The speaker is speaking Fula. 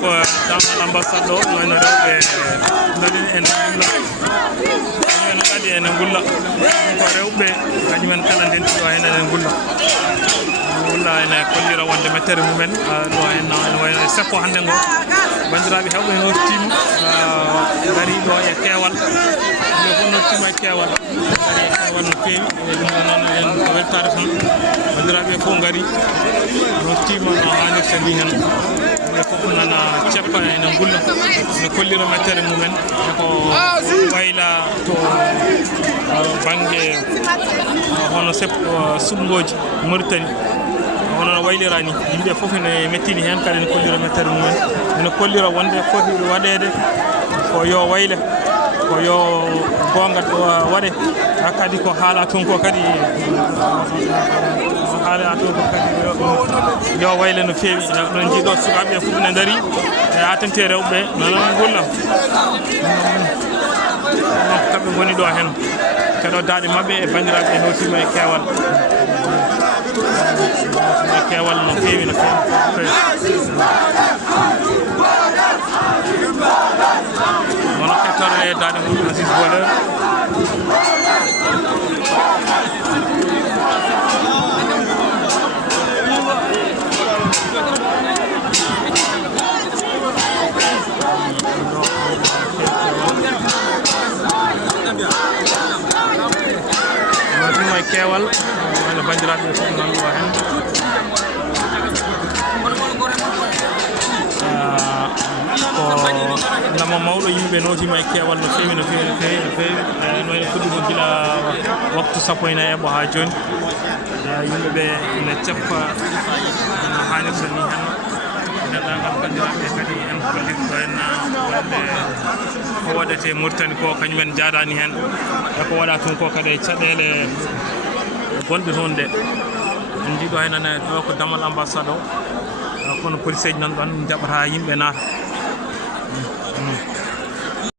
ko damal ammbaasaad ɗo no rewɓe daɗini en gulla kañumen kadi ene gulla ko rewɓe kañumen kala ndentiɗo hen enen gulla ene kollira wonde mettere mumen ɗo en wayno Seppo hannde ngo bandiraɓe hewɓe nortima gari ɗo e keewal ɓe fof nortima e keewal gari e keewal no feewi ɗum ɗo noon en weltare tan bandiraɓe fof gari nortima no hannirta ni hen ɓe fof nana ceppa ene gulla ene kollira mettere mumen eko wayla to banggue hono Seppo suɓngoji Muritani hono no waylirani yimɓe fof ene mettini hen kadi ene kollira mettere mumen ene kollira wonde foti waɗede ko yo wayle ko yo gonga waɗe kadi ko haala toon ko kadi haala toon ko kadi yo wayle no feewi ɗon jiiɗo sukaɓe fof ne daari e atante rewɓe nanan gulla kamɓe goni ɗo hen keɗo daaɗe mabɓe e bandiraɓe e notima e keewal keewal no feewi no feewi wono kettore e daaɗe muɗum Aziz Voleur notima e keewal walla bandiraɓe fof nan ɗo hen ko lama mawɗo yimɓe notima e keewal no feewi no feewi no feewi no feewi no ene fuɗɗi ko gila waktu 14 eɓo ha joni yimɓeɓe ene ceppa no hannirta ni hen neɗɗagal bandiraɓe kadi en kollirto hen wonde ko waɗete Muritani ko kañumen jaadani hen eko waɗa toon ko kadi e caɗele gonɗe toon ɗe en jiiɗo henane ɗo ko damal ammbaasaad o kono police ji nan ɗon jaɓata yimɓe naata